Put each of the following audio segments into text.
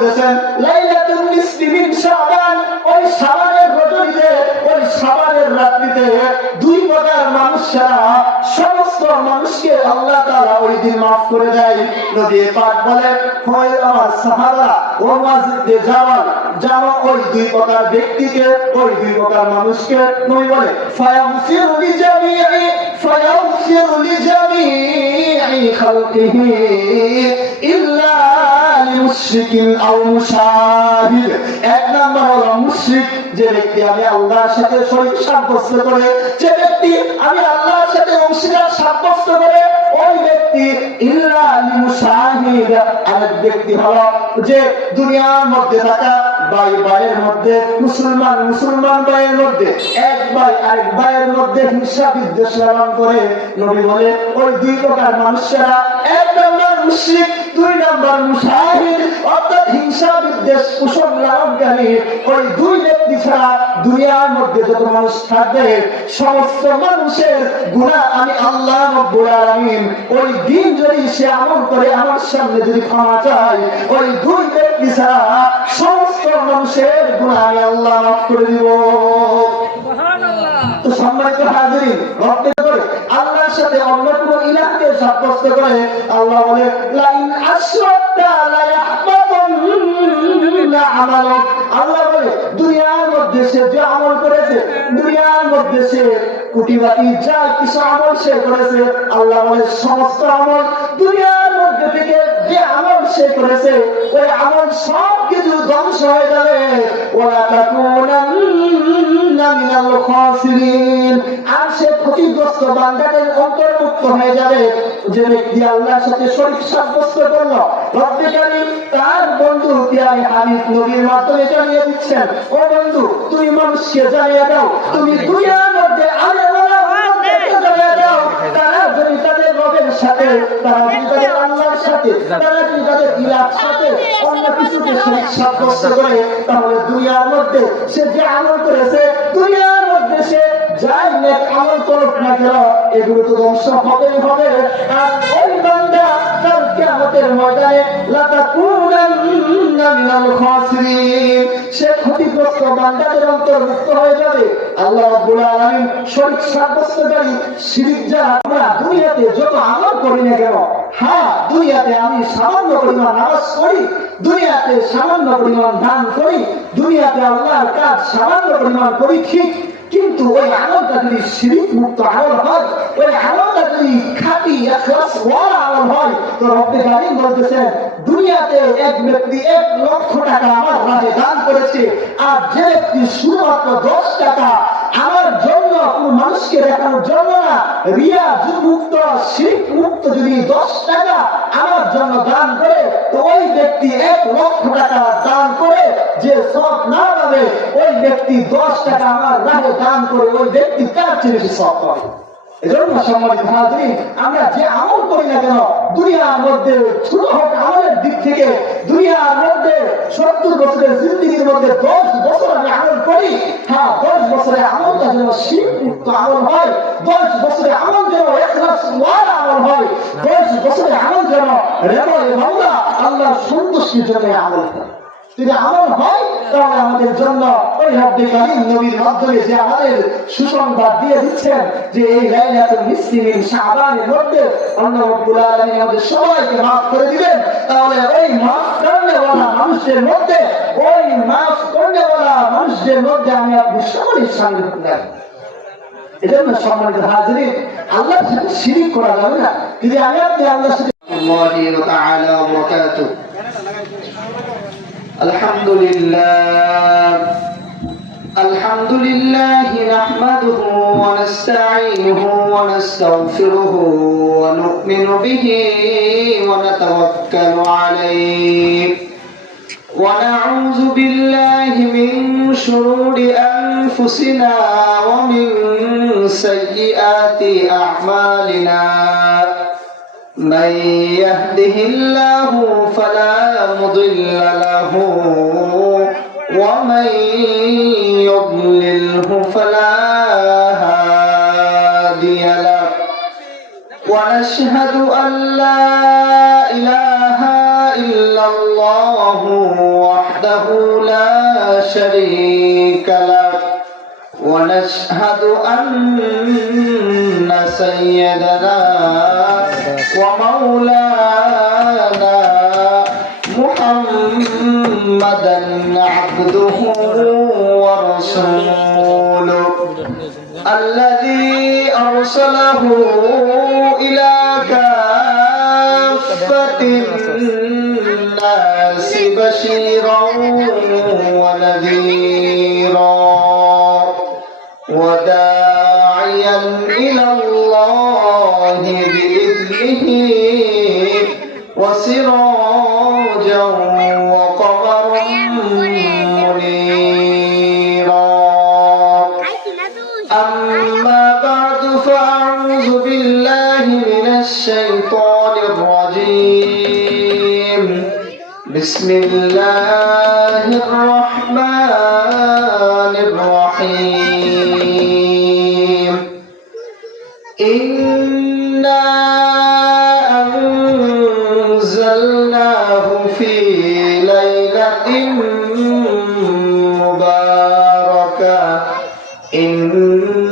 বলতেছেন লাইলাতুল নিসফি মিন শাবান, ওই শাবানের রজনীতে, ওই শাবানের রাত্রিতে দুই প্রকার মানুষ ছাড়া সমস্ত মানুষকে আল্লাহ তাআলা ওই দিন মাফ করে দেয়। নবী পাক বলেন, হয় আমার সাহাবা ও মসজিদে যাওয়া ওই দুই প্রকার ব্যক্তিকে, ওই দুই প্রকার মানুষকে নবী বলে ফায়াগফিরু লিজামিই খালকিহি ইল্লা লিমুশরিকিন আও মুশাহিদ। এক নাম্বার হলো মুশরিক, যে ব্যক্তি আমি আল্লাহর সাথে শরীক সাব্যস্ত করে, যে ব্যক্তি আমি আল্লাহর সাথে অংশীদার সাব্যস্ত করে, ওই ব্যক্তি। ইল্লা লিমুশাহিদ, আরেক ব্যক্তি হলো যে দুনিয়ার মধ্যে থাকা ভাইয়ের মধ্যে, মুসলমান ভাইয়ের মধ্যে এক ভাই আরেক ভাইয়ের মধ্যে হিংসা বিদ্বেষ লালন করে। নবী বলে ওই দুই প্রকার মানুষেরা, এক নম্বর মুশরিক, দুই নম্বর মুশাহিদ, অর্থাৎ হিংসা বিদ্বেষ পোষণ লালনকারী। ওই দুই ব্যক্তি ছাড়া দুনিয়ার মধ্যে যত মানুষ থাকবে সমস্ত মানুষের গুনাহ আমি আল্লাহ রাব্বুল আলামিন ওই দিন যদি সে আমল করে আমার সামনে যদি ক্ষমা চায়, ওই দুই ব্যক্তি ছাড়া সমস্ত মানুষের গুনাহ আমি আল্লাহ মাফ করে দিব। তো সম্মানিত হাজিরিন, রব্বে করে আল্লাহর সাথে অন্য কোনো ইলাহকে সাব্যস্ত করে আল্লাহ বলে লাইন আশরাকতা লা ইয়াহবাতুন্না আমালুক। আল্লাহ বলে দুনিয়ার মধ্যে সে যে আমল করেছে, দুনিয়ার মধ্যে সে কোটিবাটি যা কিছু আমল সে করেছে, আল্লাহ বলে সমস্ত আমল দুনিয়ার মধ্যে থেকে যে আমল সে করেছে ওই আমল সব কিছু ধ্বংস হয়ে যাবে। ওয়া তাকুনান্না মিনাল খাসিরিন, আর সে ক্ষতিগ্রস্ত বান্দাদের অন্তর্ভুক্ত হয়ে যাবে। যে ব্যক্তি আল্লাহর সাথে শরীক সাব্যস্ত করল, রব্বে কারীম তার বন্ধু পিয়ারে হাবিব নবীর মাধ্যমে জানিয়ে দিচ্ছেন, ও বন্ধু তুমি মানুষকে জানিয়ে দাও, তুমি দুনিয়ার মধ্যে তারা যদি তাদের রবের সাথে, তারা যদি তাদের আল্লাহর সাথে, তারা যদি তাদের ইলাহর সাথে অন্য কিছুকে শরীক সাব্যস্ত করে, তাহলে দুনিয়ার মধ্যে সে যে আমল করেছে, দুনিয়ার মধ্যে সে যাই নেক আমল করুক না কেন এগুলো তো ধ্বংস হবেই হবে। আর ওই বান্দা কাল কিয়ামতের ময়দানে লা তাকুনান্না মিনাল খাসিরিন, সে ক্ষতিগ্রস্ত বান্দাদের অন্তর্ভুক্ত হয়ে যাবে। আল্লাহ রাব্বুল আলামিন শরীক সাব্যস্তকারী শিরক যারা আমরা দুনিয়াতে যত আমল করি না কেন, হ্যাঁ দুনিয়াতে আমি সামান্য পরিমাণ নামাজ পড়ি, দুনিয়াতে সামান্য পরিমাণ দান করি, দুনিয়াতে আল্লাহর কাজ সামান্য পরিমাণ করি ঠিক, কিন্তু ওই আমলটা যদি শিরক মুক্ত আমল হয়, ওই আমলটা যদি খাঁটি ইখলাস ওয়ালা আমল হয়, তো রব্বে কারীম বলতেছেন দুনিয়াতে এক ব্যক্তি 1 লক্ষ টাকা আমার রাহে দান করেছে, আর যে ব্যক্তি শুধুমাত্র 10 টাকা আমার জন্য কোন মানুষকে দেখানোর জন্য না, রিয়া মুক্ত শিরক মুক্ত যদি 10 টাকা আমার জন্য দান করে, তো ওই ব্যক্তি 1 লক্ষ টাকা দান করে যে সওয়াব না পাবে, ওই ব্যক্তি 10 টাকা আমার রাহে দান করে ওই ব্যক্তি তার চেয়ে বেশি সওয়াব পাবে। এজন্য সম্মানিত হাজিরিন, আমরা যে আমল করি না কেন দুনিয়ার মধ্যে ছোট হোক আমলের দিক থেকে, দুনিয়ার মধ্যে 70 বছরের জিন্দেগির মধ্যে 10 বছর আমি আমল করি, হ্যাঁ 10 বছরের আমলটা যেন শিরক মুক্ত আমল হয়, 10 বছরের আমল যেন ইখলাস ওয়ালা আমল হয়, 10 বছরের আমল যেন রিদায়ে মাওলা আল্লাহর সন্তুষ্টির জন্য আমল হয়। যদি আমল হয় তাহলে আমাদের জন্য ওই রব্বে কারীম নবীর মাধ্যমে যে আমাদের সুসংবাদ দিয়ে দিচ্ছেন যে এই লাইলাতুল নিসফি মিন শাবানের মধ্যে আল্লাহ রাব্বুল আলামিন আমাদের সবাইকে মাফ করে দিবেন, তাহলে ওই মাফ করনেওয়ালা মানুষের মধ্যে, ওই মাফ করনেওয়ালা মানুষদের মধ্যে আমি আপনি সকলেই শামিল হবেন। এজন্য সম্মানিত হাজিরিন, আল্লাহর সাথে শিরক করা যাবে না। যদি আমি আপনি আল্লাহর সাথে আল্লাহু তাআলা ওয়া বারাকাতুহু। الحمد لله نحمده ونستعينه ونستغفره ونؤمن به ونتوكل عليه ونعوذ بالله من شرور أنفسنا ومن سيئات أعمالنا من يهده الله فلا مضل له ومن يضلله فلا هادي له ونشهد أن لا إله إلا الله وحده لا شريك له ونشهد أن سيدنا ومولانا محمدا عبده ورسوله الذي أرسله إلى كافة الناس بشيرا ونذيرا وداعيا إلى الله بإذنه وسراجا وقمرا منيرا أما بعد فأعوذ بالله من الشيطان الرجيم بسم الله الرحمن الرحيم إنا أنزلناه في ليلة مباركة إنا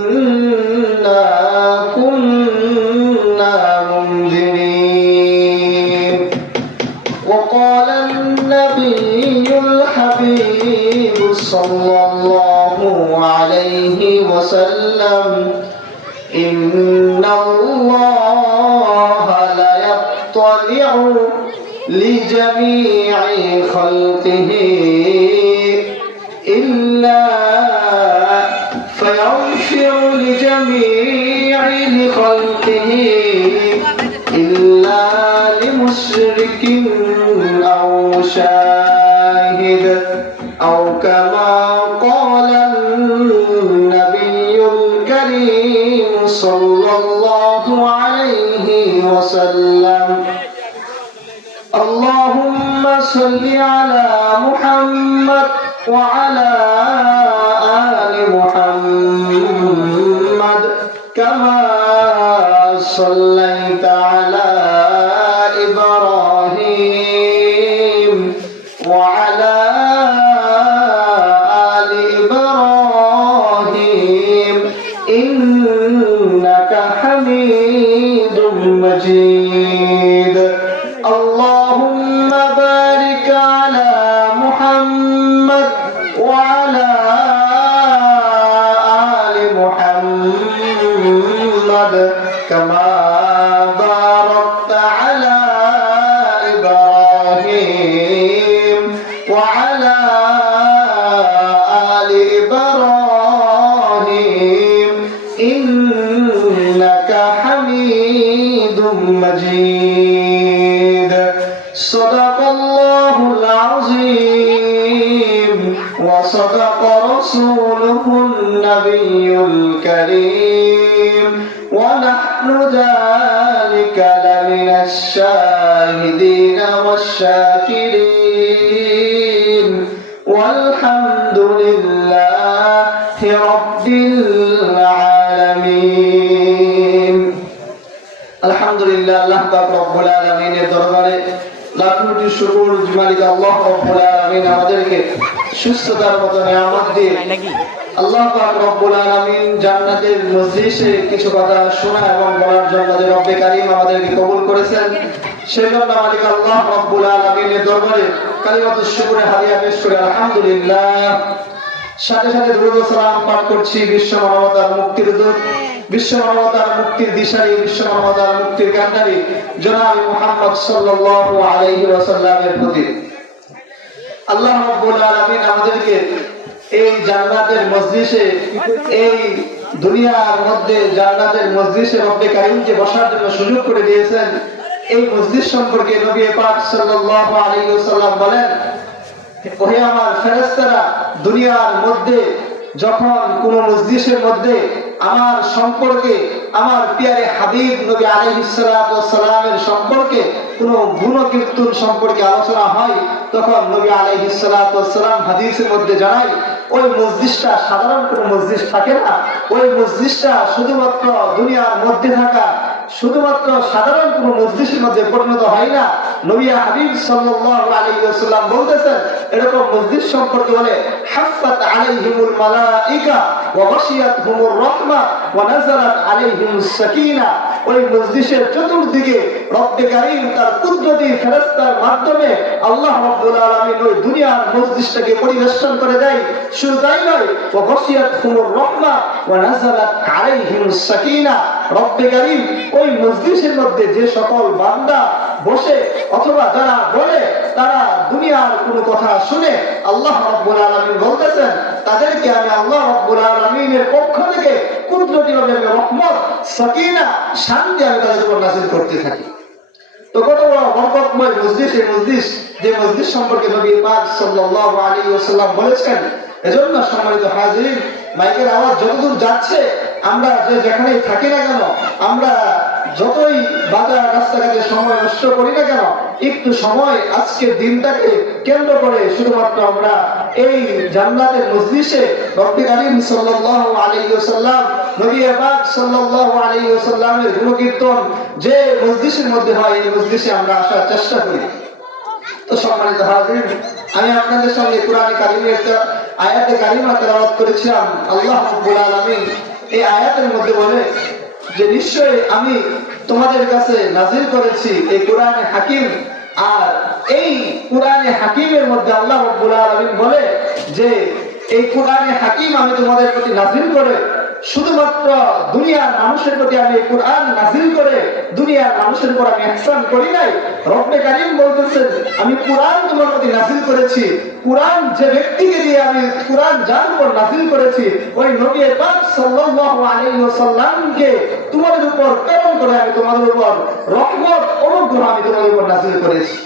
كنا منذرين وقال النبي الحبيب صلى الله عليه وسلم إن الله ليطلع لجميع خلقه إلا فيغفر لجميع خلقه إلا لمشرك أو شاهد أو كما قال النبي الكريم صلى الله عليه وسلم اللهم صل على محمد وعلى آل محمد كما صليت على إبراهيم وعلى آل إبراهيم إنك حميد مجيد اللهم بارك على محمد وعلى آل محمد كما باركت على إبراهيم وعلى آل إبراهيم إنك حميد مجيد صدق الله العظيم وصدق رسوله النبي الكريم ونحن ذلك لمن الشاهدين والشاكرين والحمد لله رب العالمين الحمد لله الله رب العالمين দরবারে লাখ কোটি শুকর মালিক আল্লাহ রব্বুল আলামিন আমাদেরকে সুস্থতার মতো নিয়ামত দিয়ে আল্লাহ পাক রব্বুল আলামিন জান্নাতের মজলিসে কিছু কথা শোনা এবং বলার জন্য যে রব্বে কারীম আমাদেরকে কবুল করেছেন সেজন্য মালিক আল্লাহ রব্বুল আলামিনের দরবারে কালিমাতুশ শুকরে হাদিয়া পেশ করে আলহামদুলিল্লাহ সাথে সাথে দুরূদ ও সালাম পাঠ করছি বিশ্ব মানবতার মুক্তির দূত বিশ্ব মানবতার মুক্তির দিশারি বিশ্ব মানবতার মুক্তির কান্ডারি জনাব মুহাম্মদ সাল্লাল্লাহু আলাইহি ওয়াসাল্লামের প্রতি আল্লাহ রাব্বুল আলামিন আমাদেরকে এই জান্নাতের মজলিসে এই দুনিয়ার মধ্যে জান্নাতের মজলিসে রব্বে কারীমকে বসার জন্য সুযোগ করে দিয়েছেন এই মজলিস সম্পর্কে নবী পাক সাল্লাল্লাহু আলাইহি ওয়াসাল্লাম বলেন ওহে আমার ফেরেশতারা দুনিয়ার মধ্যে যখন কোন মজলিসের মধ্যে আমার সম্পর্কে আমার প্রিয় হাবিব নবী আলাইহিস সালাতু ওয়াস সালামের সম্পর্কে কোন গুণকীর্তন সম্পর্কে আলোচনা হয় তখন নবী আলাইহিস সালাতু ওয়াস সালাম হাদিসের মধ্যে জানায় ওই মজলিসটা সাধারণ কোনো মজলিস থাকে না ওই মজলিসটা শুধুমাত্র দুনিয়ার মধ্যে থাকা শুধুমাত্র সাধারণ কোন মজলিসের মধ্যে পরিণত হয় না। নবী হাবিব সাল্লাল্লাহু আলাইহি ওয়াসাল্লাম বলতেছেন এরকম মজলিস সম্পর্কে বলে হাফফাত আলাইহিমুল মালাইকা ওয়া গাশিয়াতহুমুর রাহমা ওয়া নাযালাত আলাইহিমুস সাকিনা। ওই মজলিসের চতুর্দিকে রব্বে কারীম তার কুদরতি ফেরেশতার মাধ্যমে আল্লাহ রাব্বুল আলামিন ওই দুনিয়ার মজলিসটাকে পরিবেশন করে দেয়। শুধু তাই নয়, ওয়া গাশিয়াতহুমুর রাহমা ওয়া নাযালাত আলাইহিমুস সাকিনা। রব্বে কারীম ওই মজলিসের মধ্যে যে সকল বান্দা বসে অথবা যারা বলে তারা দুনিয়ার কোনো কথা শুনে আল্লাহ রাব্বুল আলামিন বলতেছেন তাদেরকে আমি আল্লাহ রাব্বুল আলামিনের পক্ষ থেকে কুদরতিভাবে রহমত, সাকিনা, শান্তি আমি তাদের উপর নাযিল করতে থাকি। তো কত বড় বরকতময় মজলিস এই মজলিস, যে মজলিস সম্পর্কে নবী পাক সাল্লাল্লাহু আলাইহি ওয়াসাল্লাম বলেছেন। এজন্য সম্মানিত হাজিরিন, মাইকের আওয়াজ যতদূর যাচ্ছে আমরা যে যেখানেই থাকি না কেন, আমরা যতই বাজার রাস্তাঘাটে সময় নষ্ট করি না কেন, একটু সময় আজকের দিনটাকে কেন্দ্র করে শুধুমাত্র আমরা এই জান্নাতের মজলিসে রব্বে কারীম সাল্লাল্লাহু আলাইহি ওয়াসাল্লাম, নবী পাক সাল্লাল্লাহু আলাইহি ওয়াসাল্লামের গুণকীর্তন যে মজলিসের মধ্যে হয় এই মজলিসে আমরা আসার চেষ্টা করি। তো সম্মানিত হাজির, আমি আপনাদের সঙ্গে কোরআনে কারিমের একটা আয়াতে কারিমা তেলাওয়াত করেছিলাম। আল্লাহ রাব্বুল আলামিন এই আয়াতের মধ্যে বলে যে নিশ্চয়ই আমি তোমাদের কাছে নাযিল করেছি এই কোরআনে হাকিম। আর এই কোরআনে হাকিমের মধ্যে আল্লাহ রাব্বুল আলামিন বলে যে এই কোরআনে হাকিম আমি তোমাদের প্রতি নাযিল করে শুধুমাত্র দুনিয়ার মানুষের প্রতি আমি কোরআন নাযিল করে দুনিয়ার মানুষের উপর আমি ইহসান করি নাই। রব্বে কারীম বলতেছেন আমি কোরআন তোমার প্রতি নাযিল করেছি। কোরআন যে ব্যক্তিকে দিয়ে আমি কোরআন যার উপর নাযিল করেছি ওই নবী পাক সাল্লাল্লাহু আলাইহি ওয়াসাল্লামকে তোমাদের উপর প্রেরণ করে আমি তোমাদের উপর রহমত, অনুগ্রহ আমি তোমাদের উপর নাযিল করেছি।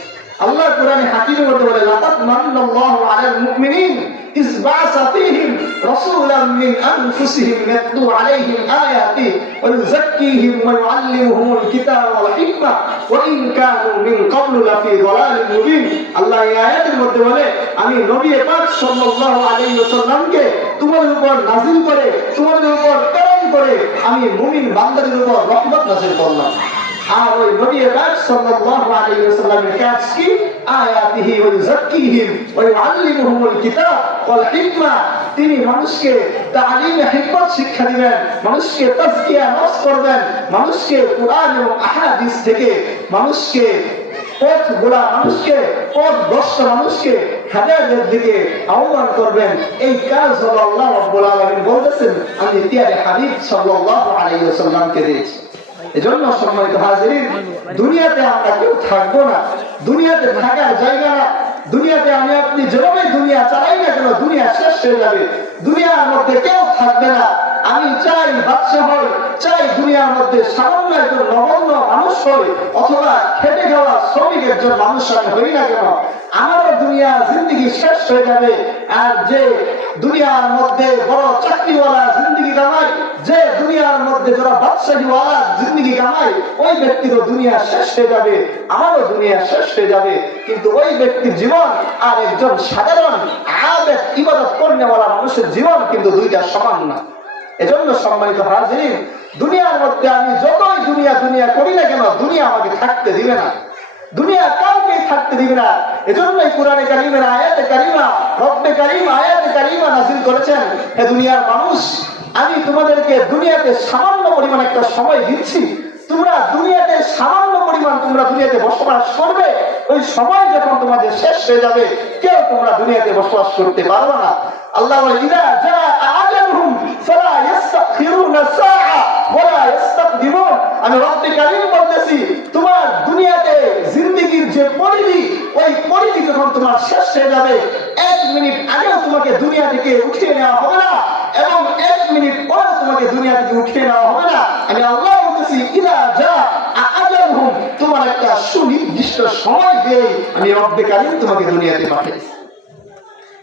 আল্লাহ কোরআনে হাকিমের মধ্যে বলে লাকাদ মান্নাল্লাহু আলাল মুমিনিন ইয বা'আসা ফীহিম রাসূলাম মিন আনফুসিহিম ইয়াতলু আলাইহিম আয়াতি ওয়া ইউযাক্কিহিম ওয়া ইউআল্লিমুহুমুল কিতাবা ওয়াল হিকমা ওয়া ইন কানু মিন ক্বাবলু লাফী যালালিন মুবিন। আল্লাহ এই আয়াতের মধ্যে বলে আমি নবী পাক সাল্লাল্লাহু আলাইহি ওয়াসাল্লামকে তোমাদের উপর নাযিল করে তোমাদের উপর প্রেরণ করে আমি মুমিন বান্দাদের উপর রহমত নাযিল করলাম। আর ওই নবী পাক সাল্লাল্লাহু আলাইহি ওয়াসাল্লামের কাজ কি? আয়াতিহি ওয়া ইউযাক্কিহিম ওয়া ইউআল্লিমুহুমুল কিতাব ওয়াল হিকমা। তিনি মানুষকে তালিমে হিকমত শিক্ষা দিবেন, মানুষকে তাজকিয়া নফস করবেন, মানুষকে কোরআন এবং আহাদিস থেকে মানুষকে মানুষকে হেদায়েতের দিকে আহ্বান করবেন। এই কাজ হলো আল্লাহ রাব্বুল আলামিন বলতেছেন আমি প্রিয় হাবিব সাল্লাল্লাহু আলাইহি ওয়াসাল্লামকে দিয়েছি। এজন্য সম্মানিত হাজিরিন, দুনিয়াতে আমরা কেউ থাকবো না, দুনিয়াতে থাকার জায়গা না। দুনিয়াতে আমি আপনি যেভাবে দুনিয়া চালাই না কেন দুনিয়া শেষ হয়ে যাবে, দুনিয়ার মধ্যে কেউ থাকবে না। আমি চাই বাদশা হই, চাই দুনিয়ার মধ্যে সামান্য একজন নগণ্য মানুষ হই, অথবা খেটে খাওয়া শ্রমিক একজন মানুষ আমি হই না কেন, আমারও দুনিয়া জিন্দেগি শেষ হয়ে যাবে। আর যে দুনিয়ার মধ্যে বড় চাকরিওয়ালা জিন্দেগি কামাই, যে দুনিয়ার মধ্যে যারা বাদশাহীওয়ালা জিন্দেগি কামাই, ওই ব্যক্তিরও দুনিয়া শেষ হয়ে যাবে, আমারও দুনিয়া শেষ হয়ে যাবে। কিন্তু ওই ব্যক্তির জীবন আর একজন সাধারণ আবেদ ইবাদত করেওয়ালা মানুষের জীবন কিন্তু দুইটা সমান না। এজন্য সম্মানিত হাজিরিন, দুনিয়ার মধ্যে আমি যতই দুনিয়া দুনিয়া করি না কেন দুনিয়া আমাকে থাকতে দিবে না, দুনিয়া কাউকে থাকতে দিবে না। এজন্যই কোরআনে কারীমের আয়াতে কারীমা রব্বে কারীম আয়াতে কারীমা নাযিল করেছেন হে দুনিয়ার মানুষ, আমি তোমাদেরকে দুনিয়াতে সামান্য পরিমাণ একটা সময় দিচ্ছি, তোমরা দুনিয়াতে সামান্য পরিমাণ তোমরা দুনিয়াতে বসবাস করবে। ওই সময় যখন তোমাদের শেষ হয়ে যাবে কেউ তোমরা দুনিয়াতে বসবাস করতে পারবে না। আল্লাহ বলে ইযা জাআ আজালুহুম ফালা ইস্তাখিরুনা সাআ ওয়ালা ইস্তাকদিমুন। আমি রব্বে কারীম বলতেছি তোমার দুনিয়াতে জিন্দেগীর যে পরিধি, ওই পরিধি যখন তোমার শেষ হয়ে যাবে 1 মিনিট আগেও তোমাকে দুনিয়া থেকে উঠিয়ে নেওয়া হবে না, এবং 1 মিনিট পরেও তোমাকে দুনিয়া থেকে উঠিয়ে নেওয়া হবে না। আমি আল্লাহ বলতেছি ইযা জাআ আজালুহুম, তোমার একটা সুনির্দিষ্ট সময় দিয়ে আমি রব্বে কারীম তোমাকে দুনিয়াতে পাঠিয়েছি।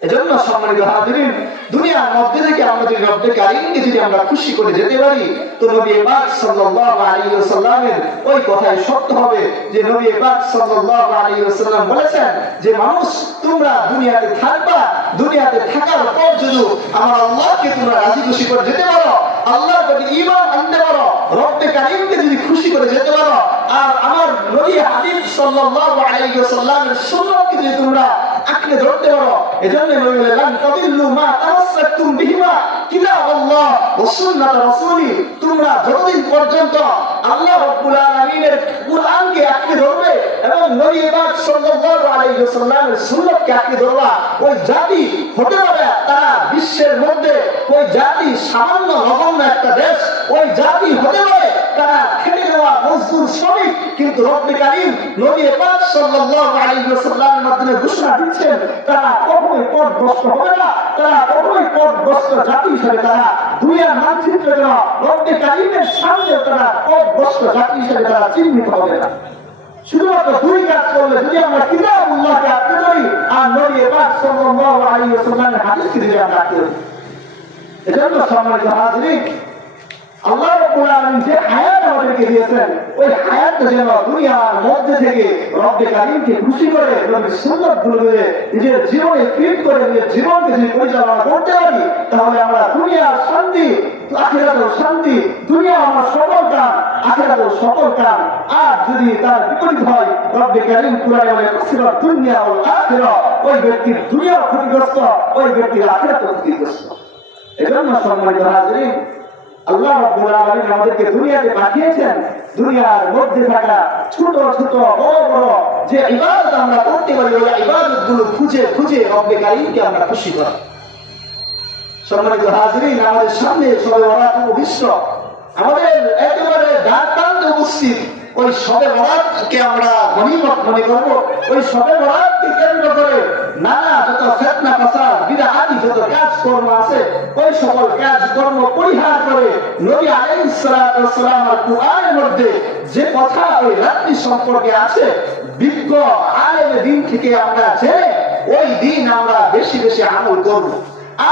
এজন্য সম্মানিত হাজিরিন, দুনিয়ার মধ্যে থেকে আমরা যদি রব্বে কারীমকে যদি আমরা খুশি করে যেতে পারি, তো নবী পাক সাল্লাল্লাহু আলাইহি ওয়াসাল্লামের ওই কথাই সত্য হবে যে নবী পাক সাল্লাল্লাহু আলাইহি ওয়াসাল্লাম বলেছেন যে মানুষ তোমরা দুনিয়াতে থাকবা, দুনিয়াতে থাকার পর যদি আমার আল্লাহকে তোমরা রাজি খুশি করে যেতে পারো, আল্লাহর প্রতি ঈমান আনতে পারো, রব্বে কারীমকে যদি খুশি করে যেতে পারো, আর আমার নবী হাবিব সাল্লাল্লাহু আলাইহি ওয়াসাল্লামের সুন্নাতকে যদি তোমরা আঁকড়ে ধরতে পারো, এজন্য নবী বলেন তাদিল্লু মা তামাসসাকতুম বিহিমা কিতাবাল্লাহ ওয়া সুন্নাত রাসূলি, তোমরা যতদিন পর্যন্ত আল্লাহ রাব্বুল আলামিনের কুরআনকে আঁকড়ে ধরবে এবং নবী পাক সাল্লাল্লাহু আলাইহি ওয়াসাল্লামের সুন্নাতকে আঁকড়ে ধরবা, ওই জাতি হতে পারে তারা বিশ্বের মধ্যে ওই জাতি সামান্য নগণ্য একটা দেশ, ওই জাতি হতে পারে তারা খেটে দেওয়া মজদুর শ্রমিক, কিন্তু রব্বে কারীম নবী পাক সাল্লাল্লাহু আলাইহি ওয়াসাল্লামের মাধ্যমে ঘোষণা দিচ্ছেন তারা কখনোই পথভ্রষ্ট হবে না, তারা কখনোই পথভ্রষ্ট জাতি হিসেবে তারা দুনিয়ার মানচিত্রে রব্বে কারীমের সামনে তারা পথভ্রষ্ট জাতি হিসেবে তারা চিহ্নিত হবে না। শুধুমাত্র দুই কাজ করলে, যদি আমরা কিতাবুল্লাহকে আঁকড়ে ধরি আর নবী পাক সাল্লাল্লাহু আলাইহি ওয়াসাল্লামের হাদিসকে যদি আমরা আঁকড়ে ধরি। এজন্য সম্মানিত হাজিরিন, আল্লাহ রাব্বুল আলামিন যে হায়াত আমাদেরকে দিয়েছেন, ওই হায়াতটা যেন দুনিয়ার মধ্যে থেকে রব্বে কারীমকে খুশি করে নবীর সুন্নাতগুলোকে নিজের জীবনে ফিট করে নিজের জীবনকে যদি পরিচালনা করতে পারি, তাহলে আমরা দুনিয়ার শান্তি, আখিরাতের শান্তি, দুনিয়া আমার সকল কাম, আখিরাতের সকল কাম। আর যদি তার বিপরীত হয়, রব্বে কারীম কুরআনে বলে কুসিরাত দুনিয়া ওয়াল আখিরা, ওই ব্যক্তির দুনিয়া ক্ষতিগ্রস্ত, ওই ব্যক্তির আখিরাত ক্ষতিগ্রস্ত। এজন্য সম্মানিত হাজিরিন, আল্লাহ রাব্বুল আলামিন আমাদেরকে দুনিয়াতে পাঠিয়েছেন দুনিয়ার মধ্যে থাকা ছোট ছোট বড় বড় যে ইবাদত আমরা করতে পারি, ওই ইবাদতগুলো খুঁজে খুঁজে রব্বে কারীমকে আমরা খুশি করি। সম্মানিত হাজিরিন, আমাদের সামনে শবে বরাত উপবিষ্ট, আমাদের একেবারে দ্বার প্রান্তে উপস্থিত ওই শবে বরাতকে আমরা গনিমত মনে করব। ওই শবে বরাতকে কেন্দ্র করে নানা যত ফিতনা ফাসাদ বিদআতি যত কাজকর্ম আছে, ওই সকল কাজকর্ম পরিহার করে নবী আলাইহিস সালাতু ওয়াস সালাম আর কুরআনের মধ্যে যে কথা ওই রাত্রি সম্পর্কে আছে, বিজ্ঞ আলেম দিন থেকে আমরা জেনে ওই দিন আমরা বেশি বেশি আমল করব।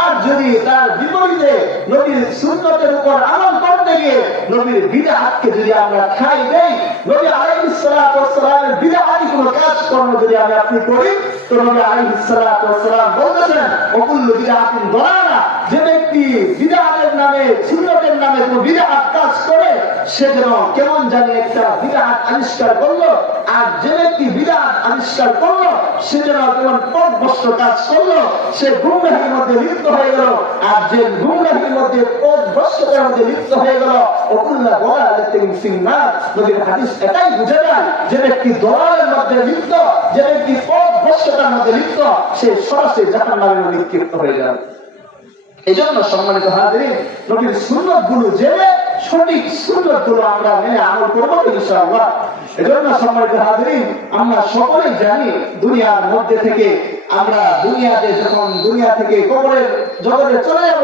আর যদি তার বিপরীতে নবীর সুন্নতের উপর আমল করতে গিয়ে নবীর বিদআতকে যদি আমরা ঠাঁই দেই, নবী আলাইহিস সালাতু ওয়াস সালামের বিদআতি কোনো কাজকর্ম যদি আপনি করি, তো নবী আলাইহিস সালাতু ওয়াস সালাম বলেছেন ওকুল্লু বিদআতিন দালালা, যে ব্যক্তি বিদআতের নামে সুন্নতের নামে কোনো বিদআত কাজ করে সে যেন কেমন জানি একটা বিদআত আবিষ্কার করলো, আর যে ব্যক্তি বিদআত আবিষ্কার করলো সে যেন কেমন পথভ্রষ্ট কাজ করলো, সে গুমরাহির মধ্যে লিপ্ত হয়ে গেল। আর যে গুমরাহির মধ্যে পথভ্রষ্টতার মধ্যে লিপ্ত হয়ে গেল, ওকুল্লা দালালাতিন ফিন্নার, নবীর হাদিস এটাই বুঝে যায় যে ব্যক্তি দলালের মধ্যে লিপ্ত, যে ব্যক্তি পথভ্রষ্টতার মধ্যে লিপ্ত, সে সরাসরি জাহান্নামের মধ্যে নিক্ষিপ্ত হয়ে যাবে। এজন্য সম্মানিত হাজিরিন, নবীর সুন্নাতগুলো জেনে সঠিক সুন্নাতগুলো আমরা মেনে আমল করব ইনশাআল্লাহ। এজন্য সম্মানিত হাজিরিন, আমরা সকলেই জানি দুনিয়ার মধ্যে থেকে আমরা দুনিয়াতে যখন দুনিয়া থেকে কবরের জগতে চলে যাব,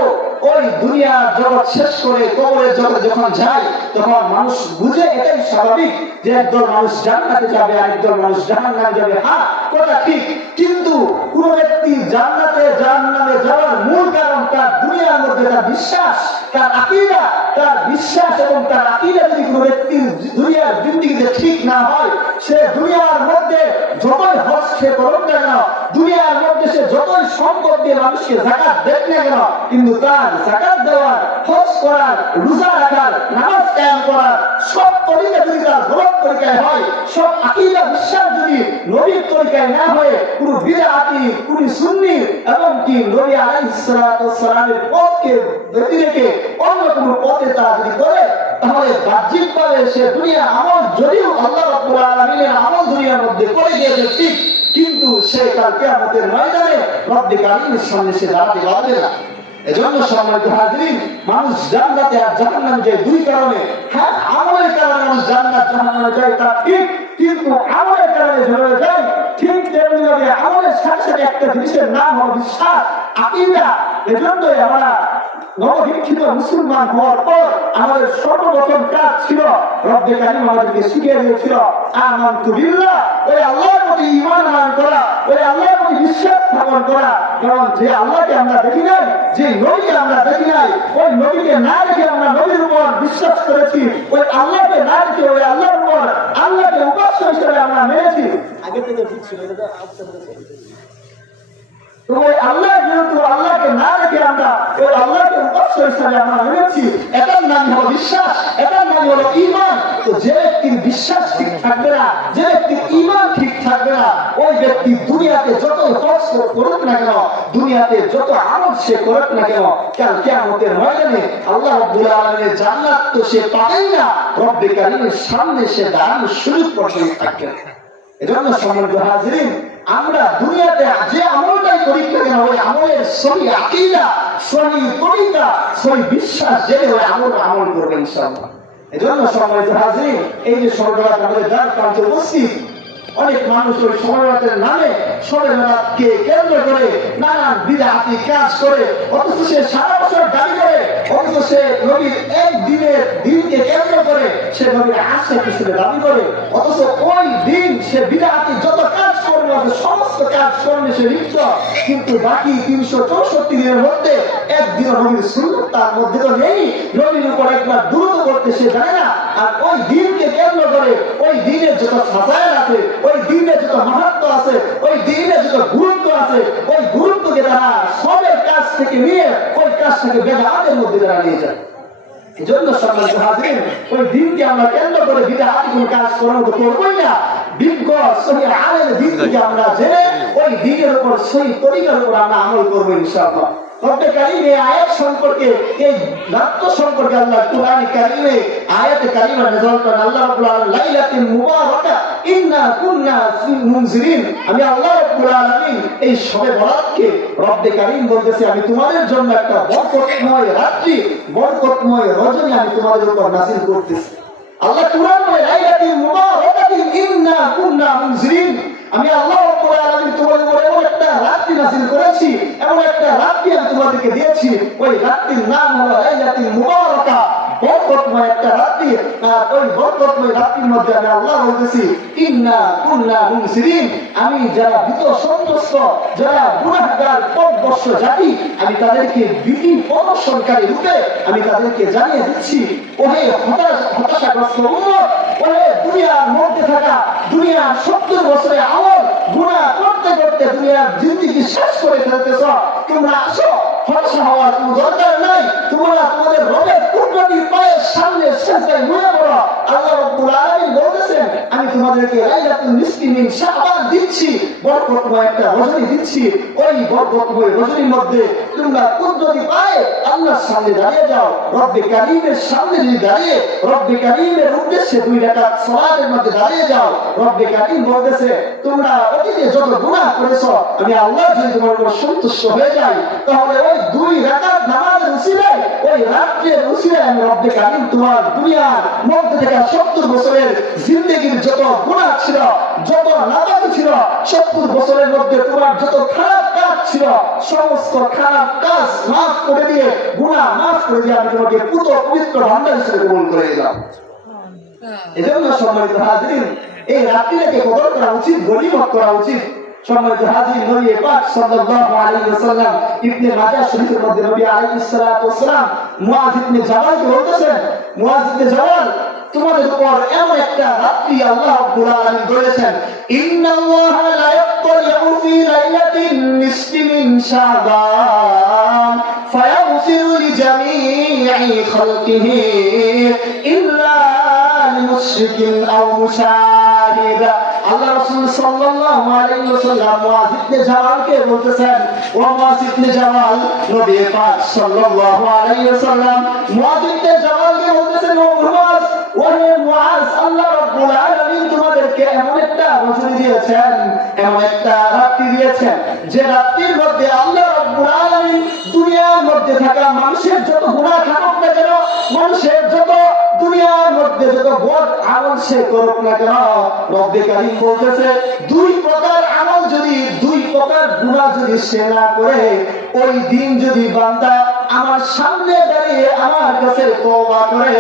ওই দুনিয়ার জগৎ শেষ করে কবরের জগতে যখন যাই, তখন মানুষ বুঝে এটাই স্বাভাবিক যে একদল মানুষ জান্নাতে যাবে আর একদল মানুষ জাহান্নামে যাবে। হ্যাঁ, কথা ঠিক, কিন্তু কোন ব্যক্তি জান্নাতে জাহান্নামে যাওয়ার মূল কারণ তার দুনিয়ার মধ্যে তার বিশ্বাস, তার আকীদা, তার বিশ্বাস এবং তার আকীদা যদি কোনো ব্যক্তির দুনিয়ার জিন্দেগিতে ঠিক না হয়, সে দুনিয়ার মধ্যে যতই হজ সে করুক না কেন, দুনিয়ার মধ্যে সে যতই সম্পদ দিয়ে মানুষকে যাকাত দেখ না কেন, কিন্তু তার যাকাত দেওয়ার, হজ করার, রোজা রাখার, নামাজ কায়েম করার সব তরিকা যদি তার গলত তরিকায় হয়, সব আকীদা বিশ্বাস যদি নবীর তরিকায় না হয়ে পুরো বিদআতি, পুরো সুন্নি এবং কি নবী আলাইহিস সালাতু ওয়াস সালামের পথকে ব্যতি রেখে অন্য কোনো পথে তারা যদি করে, তাহলে বাহ্যিকভাবে সে দুনিয়ার আমল যদিও আল্লাহ রাব্বুল আলামিনের আমল দুনিয়ার মধ্যে করে দিয়েছে ঠিক, কিন্তু সে কাল কিয়ামতের ময়দানে রব্বে কারীমের সামনে সে দাঁড়াতে পারবে না। এজন্য সম্মানিত হাজিরিন, মানুষ জান্নাতে আর জাহান্নামে যায় দুই কারণে। হ্যাঁ, আমলের কারণে মানুষ জান্নাত জাহান্নামে যায় তা ঠিক, কিন্তু আমলের কারণে চলে যায় ঠিক তেমনি দুনিয়াবী আমলের সাথে সাথে একটা জিনিসের নাম হলো বিশ্বাস, আকীদা। এজন্যই আমরা নবদীক্ষিত মুসলমান হওয়ার পর আমাদের সর্বপ্রথম কাজ ছিল, রব্বে কারীম আমাদেরকে শিখিয়ে দিয়েছিল আমানতু বিল্লাহ, ওই আল্লাহর প্রতি ঈমান আনয়ন করা, ওই আল্লাহর প্রতি বিশ্বাস স্থাপন করা। কারণ যে আল্লাহকে আমরা দেখি নাই, যে নবীকে আমরা দেখি নাই, ওই নবীকে না দেখে আমরা নবীর উপর বিশ্বাস করেছি, ওই আল্লাহকে না দেখে ওই আল্লাহর উপর আল্লাহকে উপাস্য হিসেবে আমরা মেনেছি। আগে থেকে ঠিক ছিল এটা তো ওই আল্লাহ, যেহেতু আল্লাহকে না রেখে আমরা ওই আল্লাহকে উপাস্য হিসাবে আমরা মেনেছি, এটার নাম হলো বিশ্বাস, এটার নাম হলো ঈমান। তো যে ব্যক্তির বিশ্বাস ঠিক থাকবে না, যে ব্যক্তির ঈমান ঠিক থাকবে না, ওই ব্যক্তি দুনিয়াতে যত হজ করুক না কেন, দুনিয়াতে যত আমল সে করুক না কেন, কাল কিয়ামতের ময়দানে আল্লাহ রাব্বুল আলামিনের জান্নাত তো সে পাবেই না, রব্বে কারীমের সামনে সে দাঁড়ানোর সুযোগ পর্যন্ত থাকবে না। এজন্য সম্মানিত হাজিরিন, আমরা দুনিয়াতে যে আমলটাই করি না কেন, ওই আমলের সহি আকীদা, সহি তরিকা, সহি বিশ্বাস জেনে ওই আমল করবেন ইনশাআল্লাহ। এজন্য সম্মানিত হাজিরিন, এই যে সরকার আমাদের দ্বার প্রান্তে উপস্থিত, অনেক মানুষ ওই সময়রাতের নামে শবে বরাতকে কেন্দ্র করে নানান বিদআতি কাজ করে, অথচ সে সারা বছর দাবি করে, অথচ সে নবীর এক দিনের দিনকে কেন্দ্র করে সে নবীর আশা হিসেবে দাবি করে, অথচ ওই দিন সে বিদআতি যত কাজ করবে সমস্ত কাজ কর্মে সে লিপ্ত, কিন্তু বাকি 364 দিনের মধ্যে একদিন নবীর সুন্নাত তার মধ্যে তো নেই, নবীর উপর একবার দুরূদ করতে সে জানে না। আর ওই দিনকে কেন্দ্র করে ওই দিনের যত ফাজাইল আছে, ওই দিনের যত মাহাত্ম্য আছে, ওই দিনের যত গুরুত্ব আছে, ওই গুরুত্বকে তারা সবের কাজ থেকে নিয়ে ওই কাজটাকে বেদাতের মধ্যে তারা নিয়ে যায়। এজন্য সম্মানিত হাজিরিন, ওই দিনকে আমরা কেন্দ্র করে বিদআতি কোনো কাজ করবোই না। বিজ্ঞ সহি আলেম দিন থেকে আমরা জেনে ওই দিনের উপর সহি তরিকার উপর আমরা আমল করবো ইনশাআল্লাহ। রব্বে কারীম এই আয়াত সম্পর্কে, এই নাট্য সম্পর্কে আল্লাহ কুরআনে কারীমে আয়াতে কারীমা নাযিল করেন। আল্লাহ রাব্বুল আলামিন লাইলাতুল মুবারাকা ইন্না কুন্না মুনজিরিন, আমি আল্লাহ রাব্বুল আলামিন এই শবে বরাতকে রব্বে কারীম বলতেছে আমি তোমাদের জন্য একটা বরকতময় রাত্রি, বরকতময় রজনী আমি তোমাদের উপর নাযিল করতেছি। আল্লাহ কুরআন বলে লাইলাতুল মুবারাকাতিন ইন্না কুন্না মুনজিরিন, আমি আল্লাহ রাব্বুল আলামিন তোমাদের উপর এমন একটা রাত্রি নাযিল করেছি, এমন একটা রাত্রি আমি তোমাদেরকে দিয়েছি, ওই রাত্রির নাম হলো লাইলাতুল মুবারাকা, বরকতময় একটা রাত্রি। আর ওই বরকতময় রাত্রির মধ্যে আমি আল্লাহ বলতেছি ইন্না কুন্না মুনজিরিন, আমি যারা ভীত সন্ত্রস্ত, যারা গুনাহগার পথভ্রষ্ট জাতি, আমি তাদেরকে ভীতি প্রদর্শনকারী রূপে আমি তাদেরকে জানিয়ে দিচ্ছি, ওহে হতাশাগ্রস্ত উম্মত, ওহে দুনিয়ার মধ্যে থাকা, দুনিয়ার 70 বছরের আমল গুনাহ করতে করতে দুনিয়ার জিন্দেগি শেষ করে ফেলতেছ, তোমরা আসো, হতাশা হওয়ার কোনো দরকার নাই, তোমরা তোমাদের রবের কুদরতের পায়ের সামনে সিজদায় নুয়ে পড়ো। আল্লাহ রাব্বুল আলামিন বলেছেন আমি তোমাদেরকে লাইলাতুল নিসফি মিন শাবান দিচ্ছি, বরকতময় একটা রজনী দিচ্ছি, ওই বরকতময় রজনীর মধ্যে তোমরা কুদরতি পায়ে আল্লাহর সামনে দাঁড়িয়ে যাও। রব্বে কারীমের সামনে যদি দাঁড়িয়ে রব্বে কারীমের উদ্দেশ্যে 2 রাকাত সালাতের মধ্যে দাঁড়িয়ে যাও, রব্বে কারীম বলতেছে তোমরা অতীতে যত গুনাহ করেছো আমি আল্লাহ যদি তোমার উপর সন্তুষ্ট হয়ে যাই, তাহলে ওই 2 রাকাত নামাজের উসিলায়, ওই রাতের উসিলায় আমি রব্বে কারীম তোমার দুনিয়ার মধ্যে থেকে 70 বছরের জিন্দেগির যত গুনাহ ছিল, যত নাপাকি ছিল, 70 বছরের মধ্যে তোমার যত খারাপ কাজ ছিল, সমস্ত খারাপ কাজ মাফ করে দিয়ে, গুনাহ মাফ করে দিয়ে আমি তোমাকে পবিত্র ভান্ডার হিসেবে কবুল করে দিলাম। এজন্য সম্মানিত হাজিরিন, এই রাত্রিটাকে কদর করা উচিত, গনিমত করা উচিত। সম্মানিত হাজিরিন, নবী পাক সাল্লাল্লাহু আলাইহি ওয়াসাল্লাম ইবনে মাজাহ শরীফের মধ্যে নবী আলাইহিস সালাতু ওয়াসসালাম মুআয ইবনে জাবালকে বলতেছেন, মুআয ইবনে জাবাল তোমাদের উপর এমন একটা রাত্রি আল্লাহ রাব্বুল আলামিন বলেছেন ইন্নাল্লাহা লা ইয়াত্তালিউ ফি লাইলাতিন নিসফি মিন শাবান ফায়াগফিরু লিজামিই খালকিহি ইল্লা লিলমুশরিকিন আও মুশাহিদা। আল্লাহ রাসূল সাল্লাল্লাহু আলাইহি ওয়াসাল্লাম মুআয ইবনে জাবালকে বলতেছেন, ও মুআয ইবনে জাবাল, নবী পাক সাল্লাল্লাহু আলাইহি ওয়াসাল্লাম মুআয ইবনে জাবালকে বলতেছেন, ও মুআয, ওহে মুআয, আল্লাহ রাব্বুল আলামিন তোমাদেরকে এমন একটা রজনী দিয়েছেন, এমন একটা রাত্রি দিয়েছেন, যে রাত্রির মধ্যে আল্লাহ রাব্বুল আলামিন দুনিয়ার মধ্যে থাকা মানুষের যত গুনাহ থাকুক না কেন, মানুষের যত দুনিয়ার মধ্যে যত বদ আমল সে করুক না কেন, রব্বে কারীম বলতেছে 2 প্রকার আমল যদি দুই প্রকার গুনাহ যদি সে না করে, ওই দিন যদি বান্দা আমার সামনে দাঁড়িয়ে আমার কাছে তওবা করে,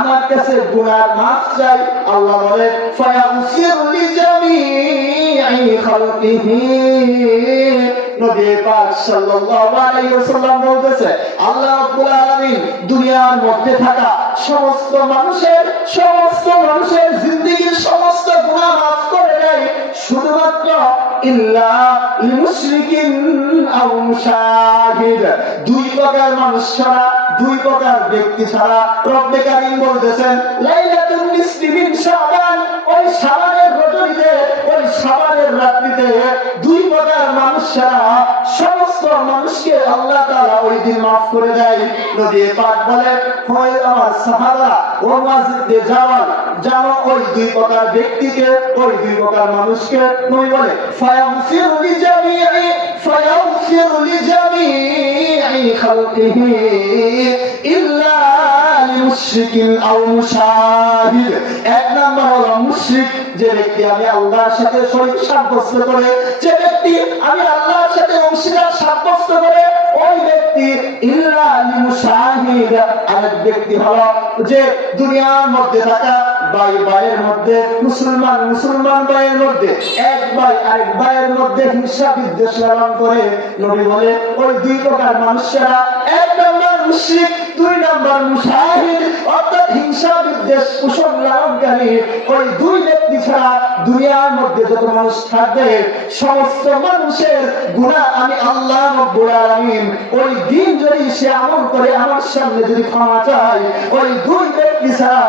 আমার কাছে গুনাহ মাফ চাই, আল্লাহ বলে ফায়াগফিরু লিজামিই খালকিহি। নবী পাক সাল্লাল্লাহু আলাইহি ওয়াসাল্লাম বলতেছে, আল্লাহ রাব্বুল আলামিন দুনিয়ার মধ্যে থাকা সমস্ত মানুষের জিন্দেগীর সমস্ত গুনাহ মাফ করে দেয়, শুধুমাত্র ইল্লা লিল-মুশরিকিন আও মুশাহিদ, দুই প্রকার মানুষ ছাড়া, দুই প্রকার ব্যক্তি ছাড়া। রব্বে কারীম বলতেছেন লাইলাতুন নিসফি মিন শাবান, ওই শাবানের রজনীতে, ওই শাবানের রাত্রিতে দুই প্রকার মানুষ ছাড়া সমস্ত মানুষকে আল্লাহ তাআলা ওই দিন মাফ করে দেয়। নবী পাক বলে, হয় আমার সাহাবা ও মসজিদে জানো ওই দুই প্রকার ব্যক্তিকে, ওই দুই প্রকার মানুষকে। নবী বলে ফায়াগফিরু লিজামিই খালকিহি ইল্লা লিল-মুশরিকিন আও মুশাহিদ। এক নাম্বার হলো মুশরিক, যে ব্যক্তি আমি আল্লাহর সাথে শরীক সাব্যস্ত করে, যে ব্যক্তি আমি আল্লাহর সাথে অংশীদার সাব্যস্ত করে, ওই ব্যক্তি। ইল্লা লিল-মুশাহিদ, আরেক ব্যক্তি হলো যে দুনিয়ার মধ্যে থাকা ভাইয়ের মধ্যে, মুসলমান ভাইয়ের মধ্যে এক ভাই আরেক ভাইয়ের মধ্যে হিংসা বিদ্বেষ লালন করে। নবী বলে ওই দুই প্রকার মানুষেরা, এক নাম্বার মুশরিক, দুই নাম্বার মুশাহিদ, অর্থাৎ হিংসা বিদ্বেষ পোষণ লালনকারী। ওই দুই ব্যক্তি ছাড়া দুনিয়ার মধ্যে যত মানুষ থাকবে, সমস্ত মানুষের গুনাহ আমি আল্লাহ রাব্বুল আলামিন ওই দিন যদি সে আমল করে আমার সামনে যদি ক্ষমা চায়, ওই দুই ব্যক্তি ছাড়া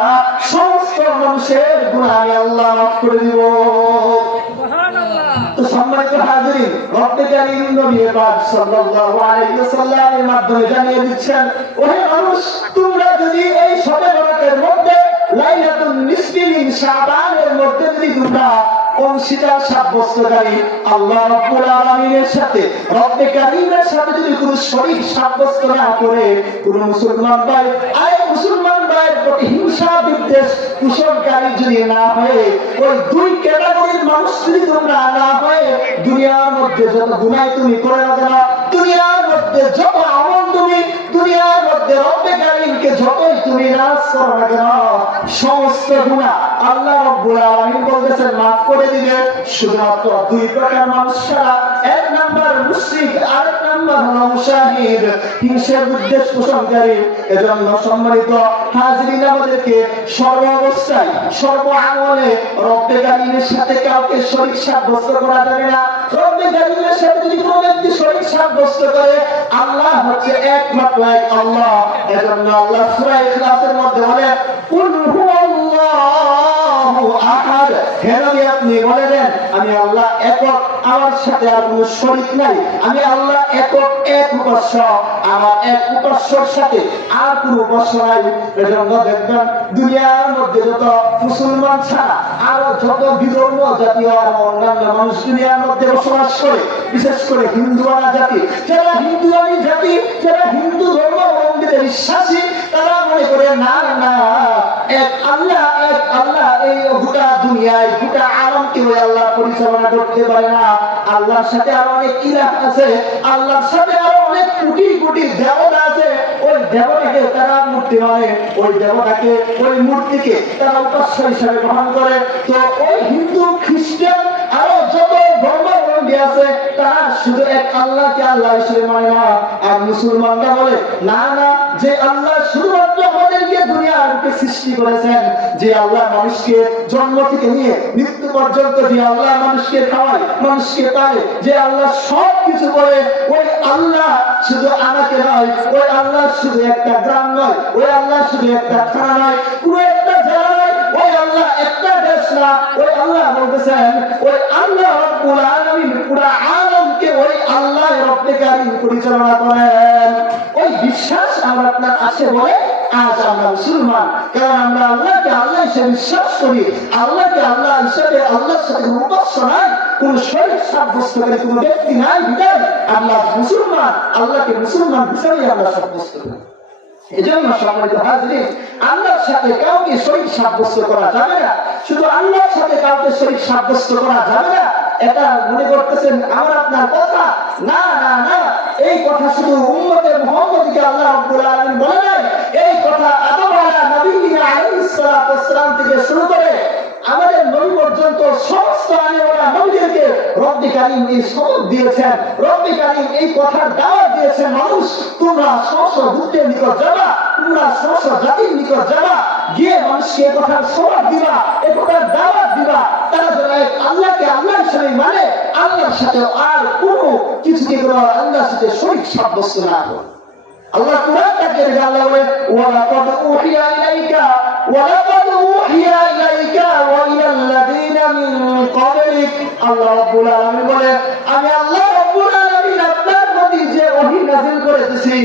সমস্ত মানুষের গুনাহ আমি আল্লাহ মাফ করে দিব। তো সম্মানিত হাজিরিন, রব্বে কারীম নবী পাক সাল্লাল্লাহু আলাইহি ওয়াসাল্লামের মাধ্যমে জানিয়ে দিচ্ছেন, ওহে মানুষ, তোমরা যদি এই শবে বরাতের মধ্যে লাইলাতুন নিসফি মিন শাবানের মধ্যে যদি তোমরা অংশীদার সাব্যস্তকারী আল্লাহ রাব্বুল আলামিনের সাথে, রব্বে কারীমের সাথে যদি কোনো শরীক সাব্যস্ত না করে, কোনো মুসলমান ভাই ভাইয়ের প্রতি হিংসা বিদ্বেষ পোষণকারী যদি না হয়ে, ওই দুই ক্যাটাগরির মানুষ যদি তোমরা না হয়ে, দুনিয়ার মধ্যে যত গুনাহ তুমি করে না কেন, দুনিয়ার মধ্যে যত আমল তুমি, দুনিয়ার মধ্যে রব্বে কারীমকে যতই তুমি নাজ করো না কেন, সমস্ত গুনাহ আল্লাহ রাব্বুল আলামিন বলতেছেন মাফ করে দিবে, শুধুমাত্র দুই প্রকার মানুষ ছাড়া। এক নাম্বার মুশরিক, আরেক নাম্বার হলো মুশাহিদ, হিংসা বিদ্বেষ পোষণকারী। এজন্য সম্মানিত হাজিরিন, আমাদেরকে সর্ব অবস্থায়, সর্ব আমলে রব্বে কারীমের সাথে কাউকে শরীক সাব্যস্ত করা যাবে না। রব্বে কারীমের সাথে যদি কোনো ব্যক্তি শরীক সাব্যস্ত করে, আল্লাহ হচ্ছে একমাত্র এক আল্লাহ। এজন্য আল্লাহ সূরা ইখলাসের মধ্যে বলে কুল হুয়াল্লাহু আহাদ, হে নবী আপনি বলে দেন আমি আল্লাহ একক, আমার সাথে আর কোনো শরীক নাই, আমি আল্লাহ একক, এক উপাস্য, আমার এক উপাস্যর সাথে আর কোনো উপাস্য নাই। এজন্য দেখবেন দুনিয়ার মধ্যে যত মুসলমান ছাড়া আরো যত বিধর্ম জাতীয় আর অন্যান্য মানুষ দুনিয়ার মধ্যে বসবাস করে, বিশেষ করে হিন্দুয়ানা জাতি, যারা হিন্দুয়ানি জাতি, যারা হিন্দু ধর্মাবলম্বীতে বিশ্বাসী, তারা মনে করে না না এক আল্লাহ এই গোটা দুনিয়ায়, গোটা আলমকে ওই আল্লাহ পরিচালনা করতে পারে না। আল্লাহর সাথে আরো অনেক ইলাহ আছে, আল্লাহর সাথে আরো অনেক কোটি কোটি দেবতা আছে। ওই দেবতাকে তারা মূর্তি মানে, ওই দেবতাকে, ওই মূর্তিকে তারা উপাস্য হিসাবে গ্রহণ করে। তো ওই হিন্দু, খ্রিস্টান আরো যত ধর্মাবলম্বী আছে, তারা শুধু এক আল্লাহকে আল্লাহ হিসেবে মানে না। আর মুসলমানরা বলে না না, যে আল্লাহ শুধুমাত্র আমাদেরকে দুনিয়াকে সৃষ্টি করেছেন, যে আল্লাহ মানুষকে জন্ম থেকে নিয়ে মৃত্যু পর্যন্ত, যে আল্লাহ মানুষকে খাওয়ায়, মানুষকে পায়, যে আল্লাহ সব কিছু করে, ওই আল্লাহ শুধু আমাকে নয়, ওই আল্লাহ শুধু একটা গ্রাম নয়, ওই আল্লাহ শুধু একটা থানা নয়, পুরো একটা জেলা নয়, ওই আল্লাহ একটা দেশ না। ওই আল্লাহ বলতেছেন, ওই আল্লাহ রাব্বুল আলামিন পুরো আলমকে ওই আল্লাহ রব্বে কারীম পরিচালনা করেন। ওই বিশ্বাস আমার আপনার আছে বলে আজ আমরা মুসলমান, কারণ আমরা আল্লাহকে আল্লাহ হিসেবে বিশ্বাস করি, আল্লাহকে আল্লাহ হিসেবে, আল্লাহর সাথে কোনো উপাস্য নাই, কোন শরীক সাব্যস্তকারী কোনো ব্যক্তি নাই, বিদায় আমরা মুসলমান, আল্লাহকে মুসলমান হিসেবে আমরা সাব্যস্ত করি। এজন্য সম্মানিত হাজিরিন, আল্লাহর সাথে কাউকে শরীক সাব্যস্ত করা যাবে না। শুধু আল্লাহর সাথে কাউকে শরীক সাব্যস্ত করা যাবে না, এটা মনে করতেছেন আমার আপনার কথা। না না না, এই কথা শুধু উম্মতে মুহাম্মদকে আল্লাহ রাব্বুল আলামিন বলে নাই, এই কথা আদম আলাইহিস সালাম থেকে শুরু করে আমাদের নবী পর্যন্ত সমস্ত আলেমরা নবীদেরকে রব্বি কারীম এই শপথ দিয়েছেন, রব্বি কারীম এই কথার দাওয়াত দিয়েছেন, মানুষ তোমরা সমস্ত বুদ্ধের নিকট যাবা, তোমরা সমস্ত জাতির নিকট যাবা, গিয়ে মানুষকে এই কথার শপথ দিবা, এই কথার দাওয়াত দিবা, তারা যেন আল্লাহকে আল্লাহ হিসেবে মানে, আল্লাহর সাথে আর কোনো কিছুকে কোনো আল্লাহর সাথে শরীক সাব্যস্ত না করে। আল্লাহ কুরআন থেকে আল্লাহ বলে ওয়ালাকাদ উহিয়া ইলাইকা ওয়ালাকাদ উহিয়া ইলাইকা ওয়া ইলাল্লাযিনা মিন ক্বাবলিক। আল্লাহ রাব্বুল আলামিন বলে আমি আল্লাহ রাব্বুল আলামিন আপনার প্রতি যে ওহী নাযিল করেছি,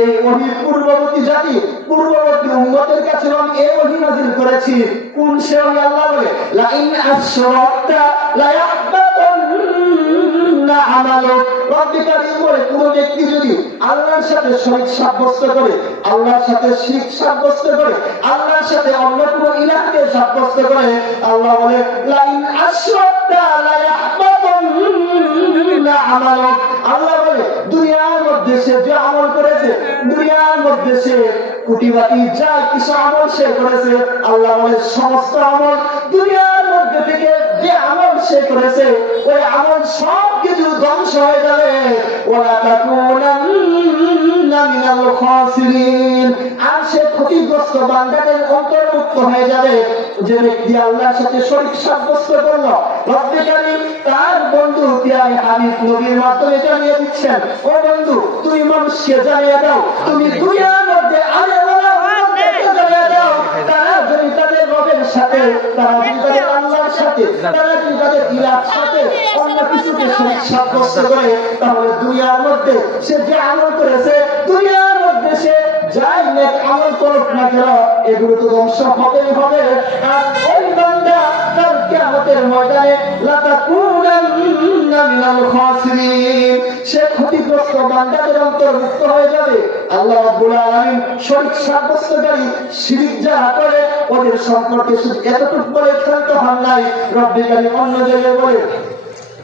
এই ওহী পূর্ববর্তী জাতি পূর্ববর্তী উম্মতের কাছে আমি এই ওহী নাযিল করেছি। কোন সে ওহী? আল্লাহ বলে লা ইন আশরাকতা লা ইয়াহবাতান্না আমালুক। রব্বি কারীম বলে কোন ব্যক্তি যদি আল্লাহর সাথে শরীক সাব্যস্ত করে, আল্লাহর সাথে শিরক সাব্যস্ত করে, আল্লাহর সাথে অন্য কোন ইলাহকে সাব্যস্ত করে, আল্লাহ বলে লা ইন আশরাকতা লা ইয়াহবাতান্না আমালুক। আল্লাহ বলে দুনিয়ার মধ্যে সে যে আমল করেছে, দুনিয়ার মধ্যে সে কোটিবাটি যা কিছু আমল সে করেছে, আল্লাহ বলে সমস্ত আমল দুনিয়ার মধ্যে থেকে যে আমল সে করেছে ওই আমল সব কিছু ধ্বংস হয়ে যাবে। ওয়ালা তাকুনান্না মিনাল খাসিরিন। আর সে ক্ষতিগ্রস্ত বান্দাদের অন্তর্ভুক্ত হয়ে যাবে। যে ব্যক্তি আল্লাহর সাথে শরীক সাব্যস্ত করলো, রব্বি কারীম তার বন্ধু পিয়ারে হাবিব নবীর মাধ্যমে জানিয়ে দিচ্ছেন, ও বন্ধু তুমি মানুষকে জানিয়ে দাও, তুমি দুনিয়ার মধ্যে জানিয়ে দাও, তারা যদি তাদের রবের সাথে, তারা যদি তাদের আল্লাহর সাথে, তারা যদি তাদের ইলাহর সাথে অন্য কিছুকে শরীক সাব্যস্ত করে, তাহলে দুনিয়ার মধ্যে সে যে আমল করেছে, দুনিয়ার মধ্যে সে যাই নেক আমল করুক না কেন, এগুলো তো ধ্বংস হবেই হবে। আর ওই বান্দা কাল কিয়ামতের ময়দানে লা তাকুনান্না মিনাল খাসিরিন, সে ক্ষতিগ্রস্ত বান্দাদের অন্তর্ভুক্ত হয়ে যাবে। আল্লাহ রাব্বুল আলামিন শরীক সাব্যস্তকারী শিরক যারা করে ওদের সম্পর্কে শুধু এতটুকু বলে ক্ষান্ত হন নাই, রব্বি কারীম অন্য জায়গায় বলে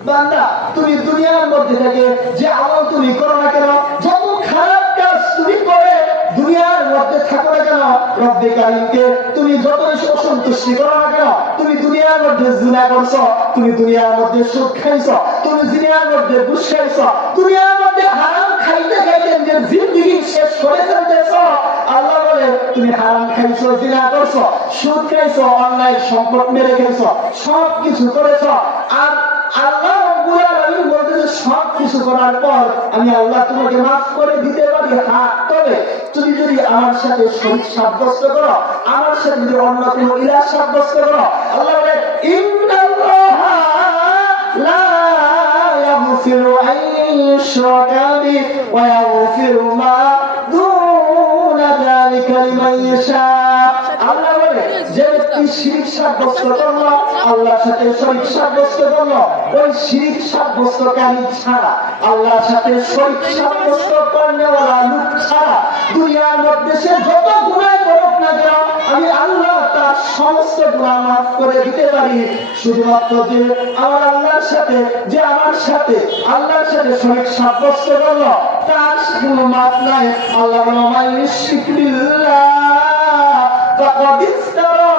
বান্দা তুমি দুনিয়ার মধ্যে থেকে যে আমল তুমি করো না কেন, যত খারাপ কাজ তুমি করে দুনিয়ার মধ্যে থাকো না কেন, রব্বি কারীমকে তুমি যতই অসন্তুষ্টি করো না কেন, তুমি দুনিয়ার মধ্যে জিনা করছো, তুমি দুনিয়ার মধ্যে সুদ খাইছো, তুমি দুনিয়ার মধ্যে ঘুষ খাইছো, দুনিয়ার মধ্যে হারাম খাইতে খাইতে নিজের জিন্দেগি শেষ করে ফেলতেছো। আল্লাহ বলে তুমি হারাম খাইছো, জিনা করছো, সুদ খাইছো, অন্যায় সম্পদ মেরে খাইছো, সব কিছু করেছো। আর আল্লাহ রাব্বুল আলামিন বলতেছে সব কিছু করার পর আমি আল্লাহ তোমাকে মাফ করে দিতে পারি। হ্যাঁ, তবে তুমি যদি আমার সাথে শরীক সাব্যস্ত করো, আমার সাথে যদি অন্য কোনো ইলাহ সাব্যস্ত করো, আল্লাহ বলে ইন্নাল্লাহা লা ইয়াগফিরু আন ইউশরাকা বিহি ওয়া ইয়াগফিরু মা দুনা যালিকা লিমান ইয়াশা। আল্লাহ বলে যে ব্যক্তি শিরক সাব্যস্ত করলো, আল্লাহর সাথে শরীক সাব্যস্ত করলো, ওই শিরক সাব্যস্তকারী ছাড়া, আল্লাহর সাথে শরীক সাব্যস্ত করেওয়ালা লোক ছাড়া দুনিয়ার মধ্যে সে যত গুনাহ করুক না কেন, আমি আল্লাহ তার সমস্ত গুনাহ মাফ করে দিতে পারি। শুধুমাত্র যে আমার আল্লাহর সাথে, যে আমার সাথে আল্লাহর সাথে শরীক সাব্যস্ত করলো তার কোনো মাফ নাই। আল্লাহ বলে মান ইউশরিক বিল্লাহ ফাকাদ ইফতারা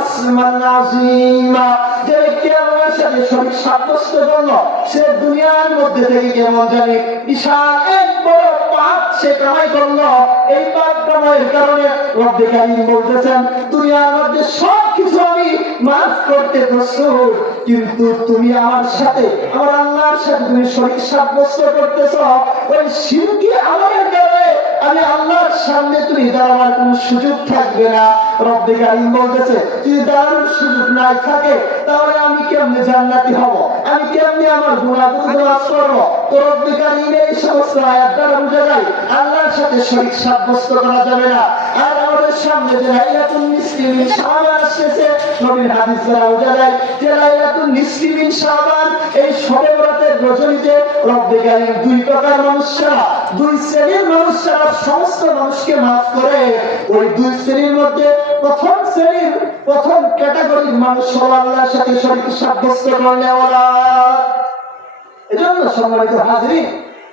ইসমান আযীমা। যে ব্যক্তি আল্লাহর সাথে শরীক সাব্যস্ত করলো সে দুনিয়ার মধ্যে থেকে কেমন জানি বিশাল এক বড় পাপ সে কামাই করলো। এই পাপ কামাইয়ের কারণে রব্বি কারীম বলতেছেন দুনিয়ার মধ্যে সব কিছু আমি মাফ করতে প্রস্তুত, কিন্তু তুমি আমার সাথে, আমার আল্লাহর সাথে তুমি শরীক সাব্যস্ত করতেছো, ওই শিরকি আমলের কারণে আমি আল্লাহর সামনে তুমি দাঁড়াবার কোনো সুযোগ থাকবে না। রব্বি কারীম বলতেছে যদি দাঁড়ানোর সুযোগ না থাকে তাহলে আমি কেমনে জান্নাতি হব, আমি কেমনে আমার গুনাহগুলো মাফ করব? তো রব্বি কারীম এই সমস্ত আয়াত দ্বারা বোঝা যায় আল্লাহর সাথে শরীক সাব্যস্ত করা যাবে না। আর আমাদের সামনে যে লাইলাতুল নিসফি মিন শাবান আসছে, নবীর হাদিস দ্বারা বোঝা যায় যে লাইলাতুল নিসফি মিন শাবান এই শবে বরাতের রজনীতে রব্বি কারীম দুই প্রকার মানুষ ছাড়া, দুই শ্রেণীর মানুষ ছাড়া সমস্ত মানুষকে মাফ করে। ওই দুই শ্রেণীর মধ্যে প্রথম শ্রেণীর প্রথম ক্যাটাগরির মানুষ হলো আল্লাহর সাথে শরীক সাব্যস্ত করেওয়ালা। এজন্য সম্মানিত হাজরিন,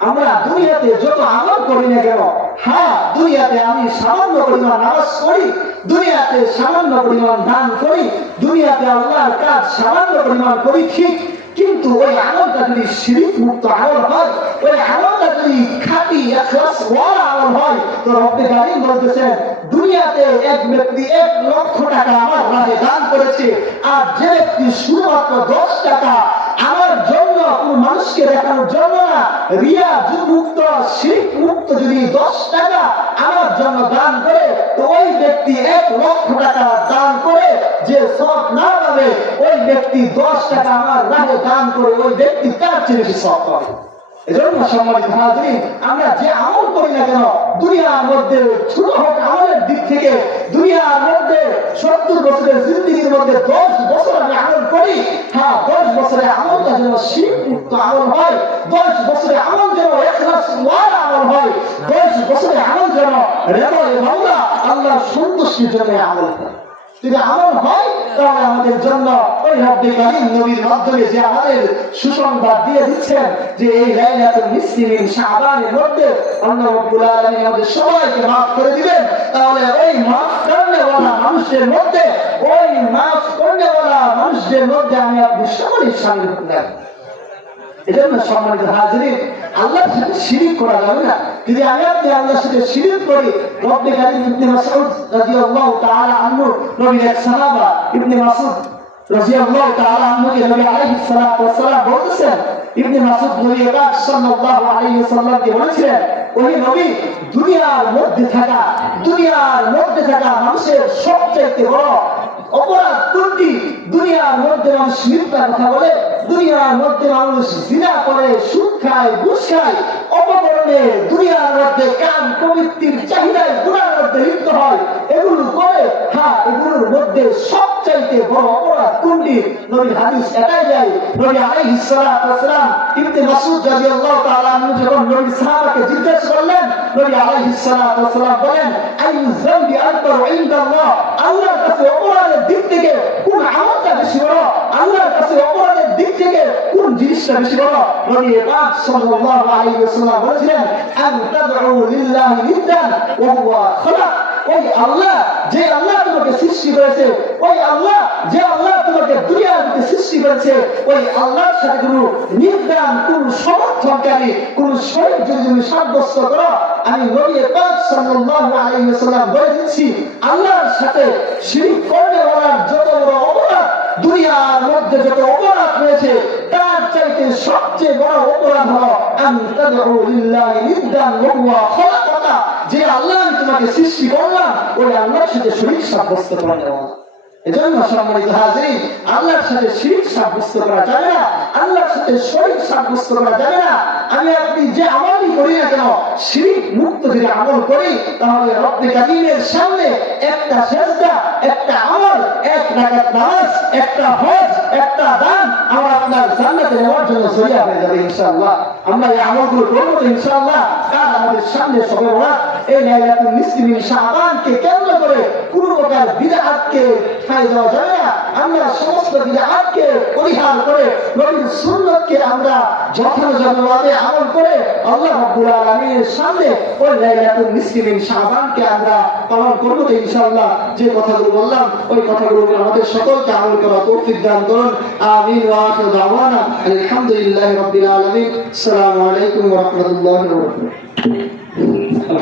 আমরা দুনিয়াতে যত আমল করি না কেন, হ্যাঁ দুনিয়াতে আমি সামান্য পরিমাণ নামাজ পড়ি, দুনিয়াতে সামান্য পরিমাণ দান করি, দুনিয়াতে আল্লাহর কাজ সামান্য পরিমাণ করি ঠিক, কিন্তু ওই আমলটা যদি শিরক মুক্ত আমল হয়, ওই আমলটা যদি খাঁটি ইখলাস ওয়ালা আমল হয়, তো রব্বুল কারীম বলতেছেন দুনিয়াতে এক ব্যক্তি 1 লক্ষ টাকা আমার রাহে দান করেছে, আর যে ব্যক্তি শুধুমাত্র 10 টাকা আমার জন্য কোন মানুষকে দেখানোর জন্য না, রিয়া মুক্ত শিরক মুক্ত যদি 10 টাকা আমার জন্য দান করে, তো ওই ব্যক্তি 1 লক্ষ টাকা দান করে যে সওয়াব না পাবে, ওই ব্যক্তি 10 টাকা আমার রাহে দান করে ওই ব্যক্তি তার চেয়ে বেশি সওয়াব পাবে। এজন্য সম্মানিত হাজরিন, আমরা যে আমল করি না কেন, দুনিয়ার মধ্যে ছোট হোক আমলের দিক থেকে, দুনিয়ার মধ্যে 70 বছরের জিন্দেগির মধ্যে 10 বছর আমি আমল করি, হ্যাঁ 10 বছরের আমলটা যেন শিরক মুক্ত আমল হয়, 10 বছরের আমল যেন ইখলাস ওয়ালা আমল হয়, 10 বছরের আমল যেন রিদায়ে মাওলা আল্লাহর সন্তুষ্টির জন্য আমল হয়। যদি আমল হয় তাহলে আমাদের জন্য ওই রব্বুল কারীম নবীর মাধ্যমে যে আমাদের সুসংবাদ দিয়ে দিচ্ছেন যে এই লাইলাতুল নিসফি মিন শাবানের মধ্যে আল্লাহ রাব্বুল আলামিন আমাদের সবাইকে মাফ করে দিবেন, তাহলে ওই মাফ করনেওয়ালা মানুষের মধ্যে, ওই মাফ করনেওয়ালা মানুষদের মধ্যে আমি আপনি সকলেই শামিল হতে। এজন্য সম্মানিত হাজরিন, আল্লাহর সাথে শিরক করা যাবে না। যদি আমি আপনি আল্লাহর সাথে শিরক করি, রব্বুল কারীম ইবনে মাসউদ রাদিয়াল্লাহু তাআলা আনহু, নবীর এক সাহাবা ইবনে মাসউদ রাদিয়াল্লাহু তাআলা আনহু কে নবী আলাইহিস সালাতু ওয়াস সালাম বলতেছেন, ইবনে মাসউদ নবী পাক সাল্লাল্লাহু আলাইহি ওয়াসাল্লামকে বলেছিলেন, ওই নবী দুনিয়ার মধ্যে থাকা মানুষের সবচেয়ে বড় অপরাধ কোনটি? দুনিয়ার মধ্যে মানুষ মিথ্যার কথা বলে, দুনিয়ার মধ্যে মানুষ জিনা করে, সুদ খায়, ঘুষ খায়, অপকর্মে, দুনিয়ার মধ্যে কাম প্রবৃত্তির চাহিদায় গুনার মধ্যে লিপ্ত হয়, এগুলো করে। হ্যাঁ, এগুলোর মধ্যে সবচাইতে বড় অপরাধ কোনটি? নবীর হাদিস এটাই যায়। নবী আলাইহিস সালাতু ওয়াস সালাম ইবনে মাসউদ রাদিয়াল্লাহু তাআলা আনহু যখন নবীর সাহাবাকে জিজ্ঞেস করলেন, নবী আলাইহিস সালাতু ওয়াস সালাম বলেন, আইয়ু যামবি আকবারু ইনদাল্লাহ, আল্লাহর কাছে অপরাধের দিক থেকে কোন আমলটা বেশি বড়? আল্লাহর কাছে অপরাধের দিক থেকে কোন জিনিসটা বেশি বড়? নবী পাক সাল্লাল্লাহু আলাইহি ওয়াসাল্লাম বলেছিলেন, আন তাদউ লিল্লাহি নিদ্দান ওয়া হুয়া খালাক। ওই আল্লাহ, যে আল্লাহ তোমাকে সৃষ্টি করেছে, ওই আল্লাহ, যে আল্লাহ তোমাকে দুনিয়ার মধ্যে সৃষ্টি করেছে, ওই আল্লাহর সাথে কোনো নির্দান, কোন সমর্থনকারী, কোন শরীক যদি তুমি সাব্যস্ত করো, আমি নবী পাক সাল্লাল্লাহু আলাইহি ওয়াসাল্লাম বলে দিচ্ছি, আল্লাহর সাথে শিরক করেওয়ালার যত বড় অপরাধ, দুনিয়ার মধ্যে যত অপরাধ রয়েছে, তার চাইতে সবচেয়ে বড় অপরাধ হলো আন তাদউ লিল্লাহি নিদ্দান ওয়া হুয়া খালাকাকা, যে আল্লাহ তোমাকে সৃষ্টি করলাম, ওই আল্লাহর সাথে শরীক সাব্যস্ত করা যাবে না। এজন্য সম্মানিত হাজরিন, আল্লাহর সাথে শিরক সাব্যস্ত করা যাবে না, আল্লাহর সাথে শরীক সাব্যস্ত করা যাবে না। আমি আপনি যে আমলই করি না কেন, শিরক মুক্ত যদি আমল করি, তাহলে রব্বুল কারীমের সামনে একটা সিজদা, একটা আমল, 1 রাকাত নামাজ, একটা হজ, একটা দান আমার আপনার জান্নাতে নেওয়ার জন্য জরিয়া হয়ে যাবে ইনশাআল্লাহ। আমরা এই আমলগুলো করব ইনশাআল্লাহ। কাল আমাদের সামনে শবে বরাত, এই লাইলাতুল নিসফি মিন শাবানকে কেন্দ্র করে কোনো প্রকার বিদআতকে ঠাঁই দেওয়া যাবে না। আমরা সমস্ত বিদআতকে পরিহার করে নবীর সুন্নতকে আমরা যথাযথভাবে আমল করে আল্লাহ রাব্বুল আলামিনের সামনে ওই লাইলাতুল নিসফি মিন শাবানকে আমরা পালন করব ইনশাআল্লাহ। যে কথাগুলো বললাম, ওই কথাগুলো আমাদের সকলকে আমল করার তৌফিক দান করুন। আমিন ওয়া আখিরু দাওয়ানা আলহামদুলিল্লাহি রাব্বিল আলামিন। আসসালামু আলাইকুম ওয়া রাহমাতুল্লাহি ওয়া বারাকাতুহু।